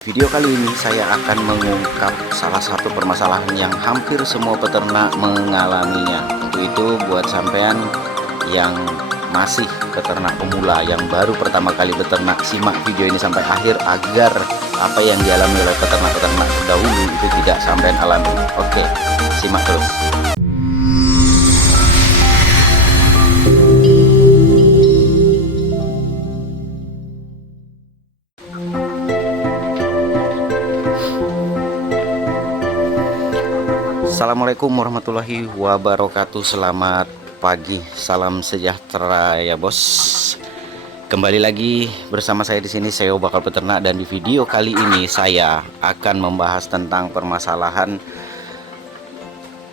Video kali ini saya akan mengungkap salah satu permasalahan yang hampir semua peternak mengalaminya. Untuk itu buat sampean yang masih peternak pemula, yang baru pertama kali beternak, simak video ini sampai akhir agar apa yang dialami oleh peternak-peternak terdahulu itu tidak sampean alami. Oke, simak terus. Assalamualaikum warahmatullahi wabarakatuh. Selamat pagi, salam sejahtera ya bos. Kembali lagi bersama saya di sini, saya bakal peternak, dan di video kali ini saya akan membahas tentang permasalahan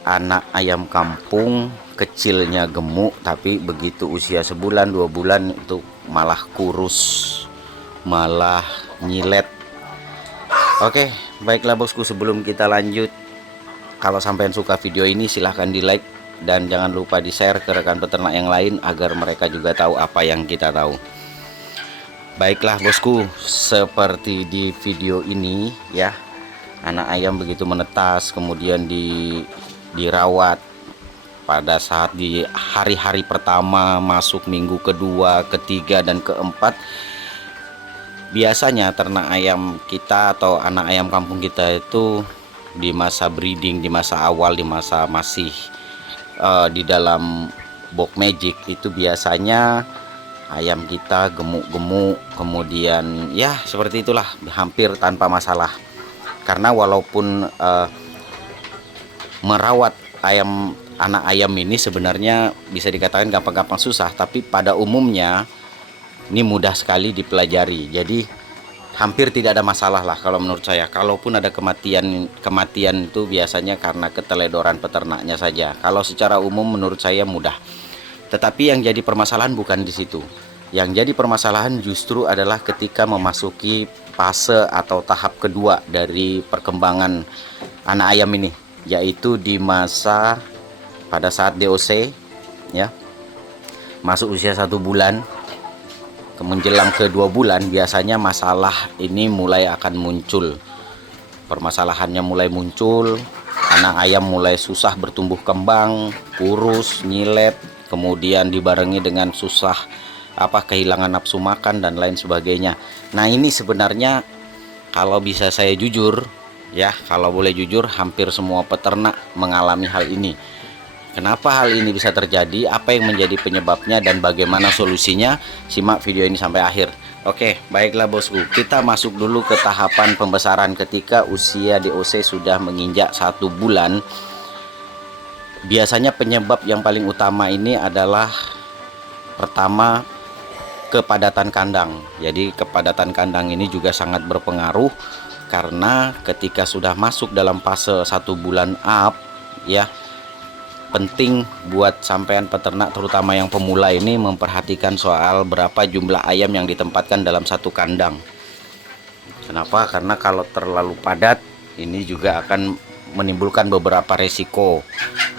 anak ayam kampung kecilnya gemuk, tapi begitu usia sebulan 2 bulan itu malah kurus, malah nyilet. Oke, baiklah bosku, sebelum kita lanjut, kalau sampai suka video ini silahkan di like dan jangan lupa di share ke rekan peternak yang lain agar mereka juga tahu apa yang kita tahu. Baiklah bosku, seperti di video ini ya, anak ayam begitu menetas, kemudian dirawat pada saat di hari-hari pertama, masuk minggu kedua, ketiga, dan keempat. Biasanya ternak ayam kita atau anak ayam kampung kita itu di masa breeding, di masa awal, di masa masih di dalam box magic itu biasanya ayam kita gemuk-gemuk, kemudian ya seperti itulah, hampir tanpa masalah. Karena walaupun merawat anak ayam ini sebenarnya bisa dikatakan gampang-gampang susah, tapi pada umumnya ini mudah sekali dipelajari. Jadi hampir tidak ada masalah lah kalau menurut saya. Kalaupun ada kematian itu biasanya karena keteledoran peternaknya saja. Kalau secara umum menurut saya mudah. Tetapi yang jadi permasalahan bukan di situ. Yang jadi permasalahan justru adalah ketika memasuki fase atau tahap kedua dari perkembangan anak ayam ini, yaitu di masa pada saat DOC ya, masuk usia 1 bulan menjelang ke 2 bulan, biasanya masalah ini mulai akan muncul. Permasalahannya mulai muncul, anak ayam mulai susah bertumbuh kembang, kurus, nyilet, kemudian dibarengi dengan susah kehilangan nafsu makan dan lain sebagainya. Nah, ini sebenarnya kalau bisa saya jujur ya, kalau boleh jujur, hampir semua peternak mengalami hal ini. Kenapa hal ini bisa terjadi? Apa yang menjadi penyebabnya dan bagaimana solusinya? Simak video ini sampai akhir. Oke, baiklah bosku. Kita masuk dulu ke tahapan pembesaran ketika usia DOC sudah menginjak 1 bulan. Biasanya penyebab yang paling utama ini adalah pertama, kepadatan kandang. Jadi kepadatan kandang ini juga sangat berpengaruh, karena ketika sudah masuk dalam fase 1 bulan up ya, penting buat sampean peternak terutama yang pemula ini memperhatikan soal berapa jumlah ayam yang ditempatkan dalam satu kandang. Kenapa? Karena kalau terlalu padat ini juga akan menimbulkan beberapa resiko.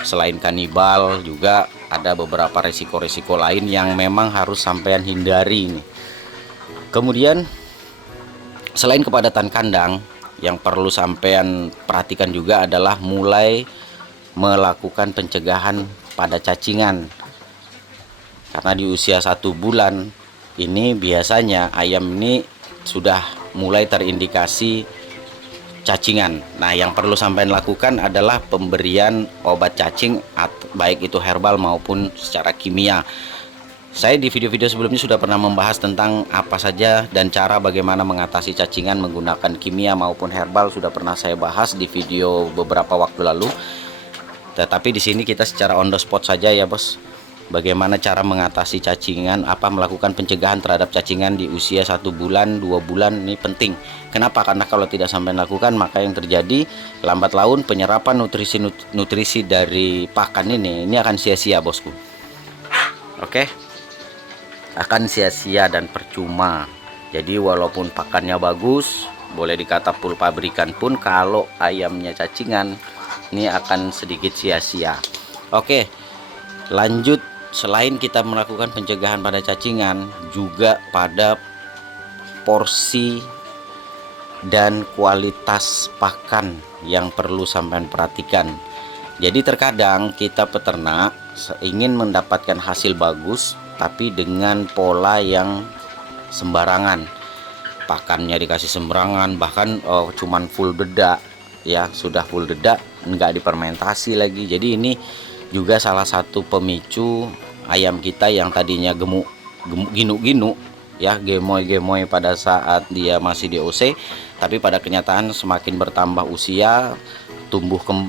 Selain kanibal juga ada beberapa resiko-resiko lain yang memang harus sampean hindari ini. Kemudian selain kepadatan kandang, yang perlu sampean perhatikan juga adalah mulai melakukan pencegahan pada cacingan. Karena di usia 1 bulan ini biasanya ayam ini sudah mulai terindikasi cacingan. Nah, yang perlu sampai lakukan adalah pemberian obat cacing, baik itu herbal maupun secara kimia. Saya di video-video sebelumnya sudah pernah membahas tentang apa saja dan cara bagaimana mengatasi cacingan menggunakan kimia maupun herbal, sudah pernah saya bahas di video beberapa waktu lalu. Tetapi di sini kita secara on the spot saja ya bos. Bagaimana cara mengatasi cacingan, melakukan pencegahan terhadap cacingan di usia 1 bulan, 2 bulan, ini penting. Kenapa? Karena kalau tidak sampai lakukan, maka yang terjadi lambat laun penyerapan nutrisi dari pakan ini akan sia-sia bosku. Oke, akan sia-sia dan percuma. Jadi walaupun pakannya bagus, boleh dikata full pabrikan pun, kalau ayamnya cacingan, ini akan sedikit sia-sia. Oke, lanjut. Selain kita melakukan pencegahan pada cacingan, juga pada porsi dan kualitas pakan yang perlu sampean perhatikan. Jadi terkadang kita peternak ingin mendapatkan hasil bagus tapi dengan pola yang sembarangan, pakannya dikasih sembarangan, bahkan cuman full dedak ya, sudah full dedak nggak difermentasi lagi. Jadi ini juga salah satu pemicu ayam kita yang tadinya gemuk ginu-ginu ya, gemoy-gemoy pada saat dia masih di OC, tapi pada kenyataan semakin bertambah usia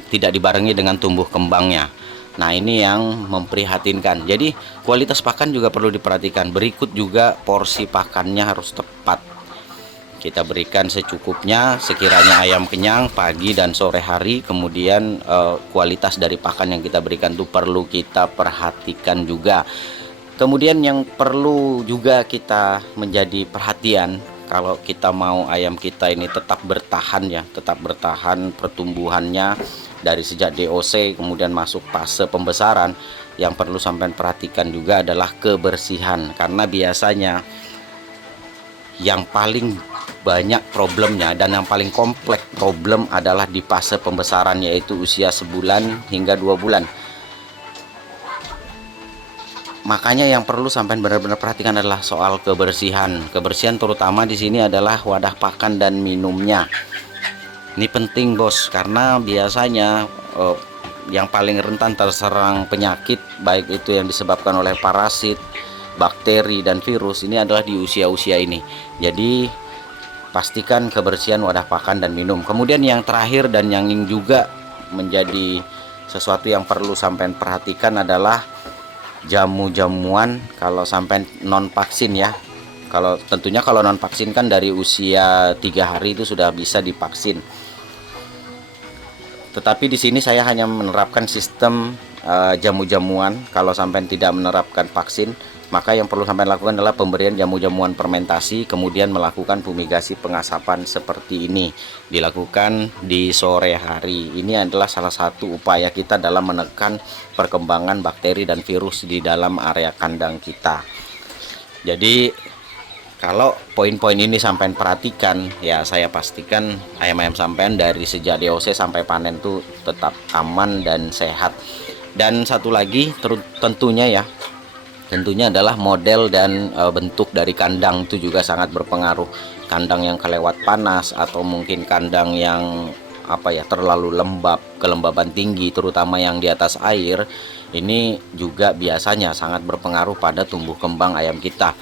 tidak dibarengi dengan tumbuh kembangnya. Nah, ini yang memprihatinkan. Jadi kualitas pakan juga perlu diperhatikan. Berikut juga porsi pakannya harus tepat. Kita berikan secukupnya, sekiranya ayam kenyang pagi dan sore hari. Kemudian kualitas dari pakan yang kita berikan itu perlu kita perhatikan juga. Kemudian yang perlu juga kita menjadi perhatian, kalau kita mau ayam kita ini tetap bertahan ya, tetap bertahan pertumbuhannya dari sejak DOC kemudian masuk fase pembesaran, yang perlu sampai perhatikan juga adalah kebersihan. Karena biasanya yang paling banyak problemnya dan yang paling kompleks problem adalah di fase pembesaran, yaitu usia sebulan hingga 2 bulan. Makanya yang perlu sampai benar-benar perhatikan adalah soal kebersihan. Kebersihan terutama di sini adalah wadah pakan dan minumnya. Ini penting bos, karena biasanya yang paling rentan terserang penyakit, baik itu yang disebabkan oleh parasit, bakteri, dan virus, ini adalah di usia-usia ini. Jadi pastikan kebersihan wadah pakan dan minum. Kemudian yang terakhir dan yang juga menjadi sesuatu yang perlu sampai perhatikan adalah jamu-jamuan kalau sampai non vaksin ya. Kalau tentunya kalau non vaksin kan dari usia 3 hari itu sudah bisa divaksin. Tetapi di sini saya hanya menerapkan sistem jamu-jamuan. Kalau sampai tidak menerapkan vaksin, maka yang perlu sampai lakukan adalah pemberian jamu-jamuan fermentasi, kemudian melakukan fumigasi pengasapan seperti ini, dilakukan di sore hari. Ini adalah salah satu upaya kita dalam menekan perkembangan bakteri dan virus di dalam area kandang kita. Jadi kalau poin-poin ini sampai perhatikan ya, saya pastikan ayam-ayam sampean dari sejak DOC sampai panen tuh tetap aman dan sehat. Dan satu lagi tentunya adalah model dan bentuk dari kandang itu juga sangat berpengaruh. Kandang yang kelewat panas atau mungkin kandang yang terlalu lembab, kelembaban tinggi terutama yang di atas air, ini juga biasanya sangat berpengaruh pada tumbuh kembang ayam kita.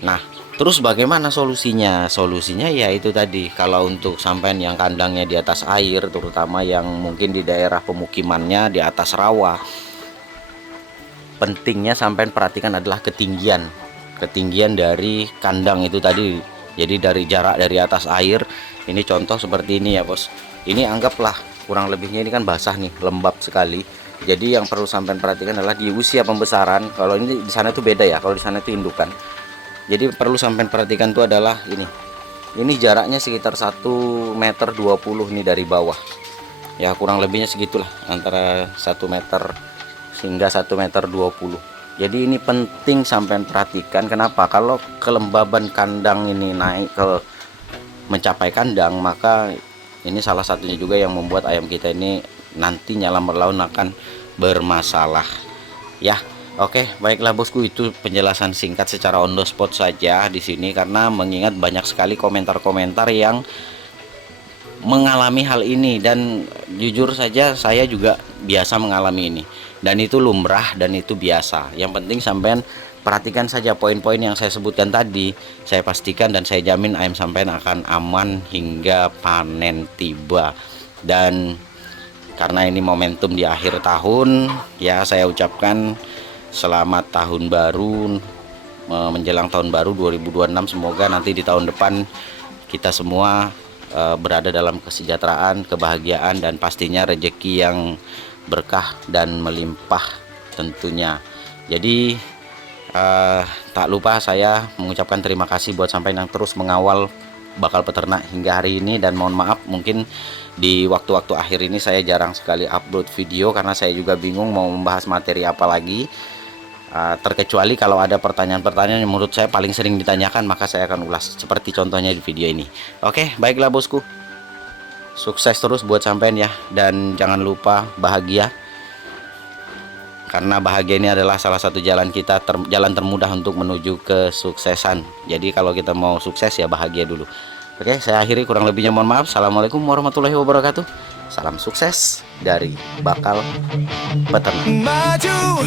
Nah, terus bagaimana solusinya? Solusinya ya itu tadi, kalau untuk sampean yang kandangnya di atas air, terutama yang mungkin di daerah pemukimannya di atas rawa, pentingnya sampean perhatikan adalah ketinggian dari kandang itu tadi. Jadi dari jarak dari atas air, ini contoh seperti ini ya bos. Ini anggaplah kurang lebihnya ini kan basah nih, lembab sekali. Jadi yang perlu sampean perhatikan adalah di usia pembesaran. Kalau ini di sana tuh beda ya, kalau di sana itu indukan. Jadi perlu sampean perhatikan tuh adalah ini jaraknya sekitar 1,20 meter nih dari bawah ya, kurang lebihnya segitulah, antara 1 meter hingga 1,20 meter. Jadi ini penting sampean perhatikan. Kenapa? Kalau kelembaban kandang ini naik ke mencapai kandang, maka ini salah satunya juga yang membuat ayam kita ini nantinya lambat laun akan bermasalah ya. Oke, baiklah bosku, itu penjelasan singkat secara on the spot saja di sini, karena mengingat banyak sekali komentar-komentar yang mengalami hal ini, dan jujur saja saya juga biasa mengalami ini, dan itu lumrah dan itu biasa. Yang penting sampean perhatikan saja poin-poin yang saya sebutkan tadi. Saya pastikan dan saya jamin ayam sampean akan aman hingga panen tiba. Dan karena ini momentum di akhir tahun ya, saya ucapkan selamat tahun baru, menjelang tahun baru 2026. Semoga nanti di tahun depan kita semua berada dalam kesejahteraan, kebahagiaan, dan pastinya rezeki yang berkah dan melimpah tentunya. Jadi tak lupa saya mengucapkan terima kasih buat sampai yang terus mengawal Bakal Peternak hingga hari ini. Dan mohon maaf mungkin di waktu-waktu akhir ini saya jarang sekali upload video, karena saya juga bingung mau membahas materi apa lagi. Terkecuali kalau ada pertanyaan-pertanyaan yang menurut saya paling sering ditanyakan, maka saya akan ulas seperti contohnya di video ini. Oke, baiklah bosku. Sukses terus buat sampean ya, dan jangan lupa bahagia. Karena bahagia ini adalah salah satu jalan kita, jalan termudah untuk menuju kesuksesan. Jadi kalau kita mau sukses ya bahagia dulu. Oke, saya akhiri, kurang lebihnya mohon maaf. Assalamualaikum warahmatullahi wabarakatuh. Salam sukses dari Bakal Peternak. Maju